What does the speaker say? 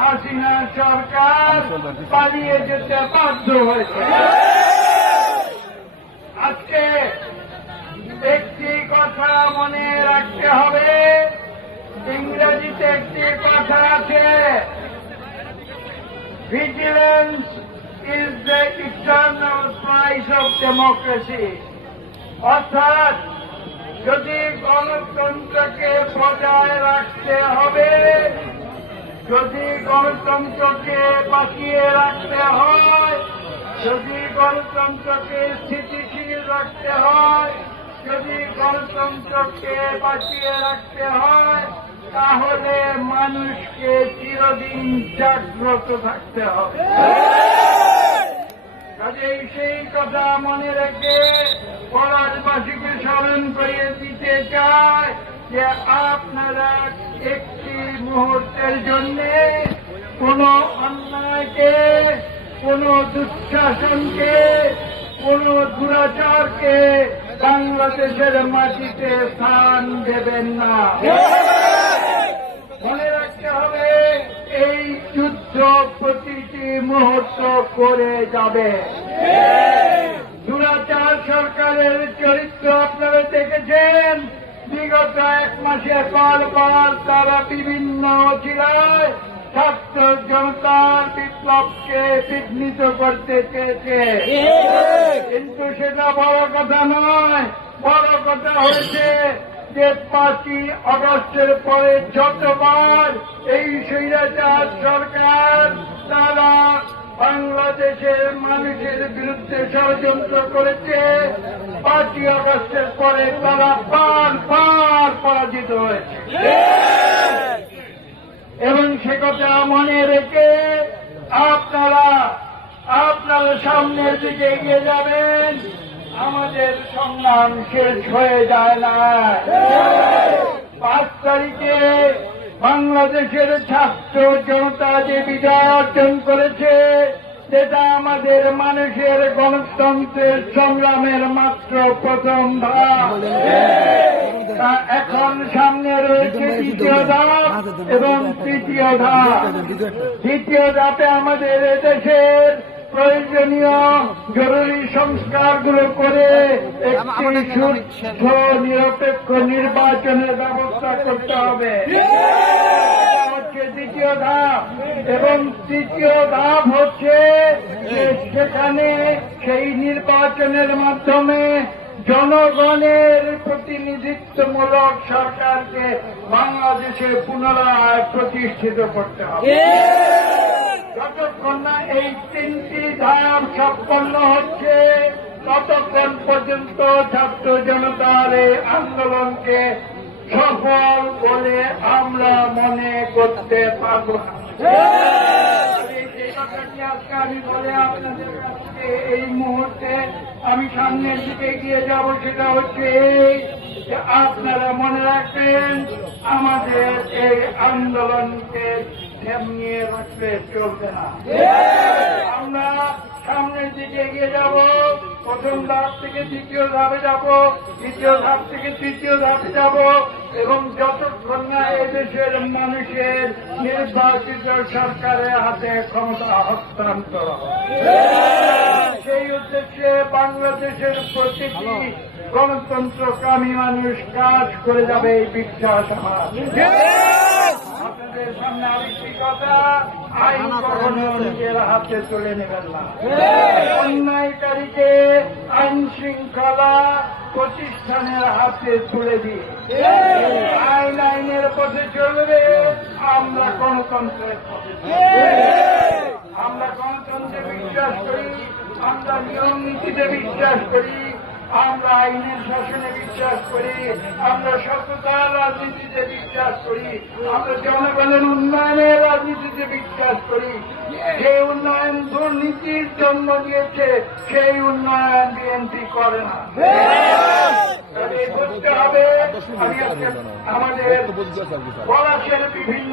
হাসিনা সরকার পালিয়ে যেতে বাধ্য হয়েছে। আজকে একটি কথা মনে রাখতে হবে। ইংরেজিতে একটি কথা আছে। Vigilance is the eternal price of democracy অর্থাৎ যদি গণতন্ত্রকে বজায় রাখতে হবে যদি গণতন্ত্রকে বাঁচিয়ে রাখতে হয়, যদি গণতন্ত্রকে স্থিতিশীল রাখতে হয়, যদি গণতন্ত্রকে বাঁচিয়ে রাখতে হয়, তাহলে মানুষকে চিরদিন জাগ্রত থাকতে হবে। কাজেই সেই কথা মনে রেখে পরাজবাসীকে স্মরণ করিয়ে দিতে চায় যে আপনারা একটি মুহূর্তের জন্য কোন অন্যায়কে, কোন দুঃশাসনকে, কোন দুরাচারকে বাংলাদেশের মাটিতে স্থান দেবেন না। মনে রাখতে হবে, এই যুদ্ধ প্রতিটি মুহূর্ত করে যাবে। দুরাচার সরকারের চরিত্র আপনারা দেখেছেন বিগত এক মাসে বারবার তারা বিভিন্ন অচিরায় ছাত্র জনতার বিপ্লবকে বিঘ্নিত করতে চেয়েছে। কিন্তু সেটা বড় কথা নয়, বড় কথা হয়েছে যে পাঁচই অগস্টের পরে যতবার এই স্বৈরাচার সরকার, তারা বাংলাদেশের মানুষের বিরুদ্ধে ষড়যন্ত্র করেছে, পাঁচই অগস্টের পরে তারা পার বার পরাজিত হয়েছে। এবং সে কথা মনে রেখে আপনারা আপনারা সামনের দিকে এগিয়ে যাবেন, আমাদের সংগ্রাম শেষ হয়ে যায় না। পাঁচ তারিখে বাংলাদেশের ছাত্র জনতা যে বিজয় অর্জন করেছে সেটা আমাদের মানুষের গণতন্ত্রের সংগ্রামের মাত্র প্রথম ধাপ। এখন সামনে রয়েছে দ্বিতীয় ধাপ এবং তৃতীয় ধাপ। দ্বিতীয় ধাপে আমাদের এদেশের প্রয়োজনীয় জরুরি সংস্কারগুলো করে একটি সুস্থ, নিরপেক্ষ নির্বাচনের ব্যবস্থা করতে হবে। দ্বিতীয় ধাপ এবং তৃতীয় ধাপ হচ্ছে সেখানে সেই নির্বাচনের মাধ্যমে জনগণের প্রতিনিধিত্বমূলক সরকারকে বাংলাদেশে পুনরায় প্রতিষ্ঠিত করতে হবে। যতক্ষণ না এই তিনটি ধাপ সম্পন্ন হচ্ছে, ততক্ষণ পর্যন্ত ছাত্র জনতার এই আন্দোলনকে সফল বলে আমরা মনে করতে পারব আমি বলে আপনাদের এই মুহূর্তে আমি সামনের দিকে এগিয়ে যাব, সেটা হচ্ছে যে আপনারা মনে রাখবেন, আমাদের এই আন্দোলনকে থামিয়ে রাখতে চলবে না। আমরা সামনের দিকে এগিয়ে যাব। প্রথম ধাপ থেকে দ্বিতীয় ধাপে যাব, দ্বিতীয় ধাপ থেকে তৃতীয় ধাপে যাব এবং যতক্ষণ না এদেশের মানুষের নির্বাচিত সরকারের হাতে ক্ষমতা হস্তান্তর সেই উদ্দেশ্যে বাংলাদেশের প্রতিটি গণতন্ত্রকামী মানুষ কাজ করে যাবে এই বিশ্বাস আমার আপনাদের সামনে আরেকটি কথা নিজের হাতে তুলে নেবেন না অন্যায়কারীকে আইন শৃঙ্খলা প্রতিষ্ঠানের হাতে তুলে দিয়ে আইন আইনের পথে চলবে আমরা গণতন্ত্রের পথে। আমরা গণতন্ত্রে বিশ্বাস করি, আমরা নিয়ম নীতিতে বিশ্বাস করি আমরা আইনের শাসনে বিশ্বাস করি, আমরা সততার রাজনীতিতে বিশ্বাস করি, আমরা জনগণের উন্নয়নের রাজনীতিতে বিশ্বাস করি। যে উন্নয়ন দুর্নীতির জন্ম দিয়েছে, সেই উন্নয়ন বিএনপি করে না। বুঝতে হবে। আমাদের বিভিন্ন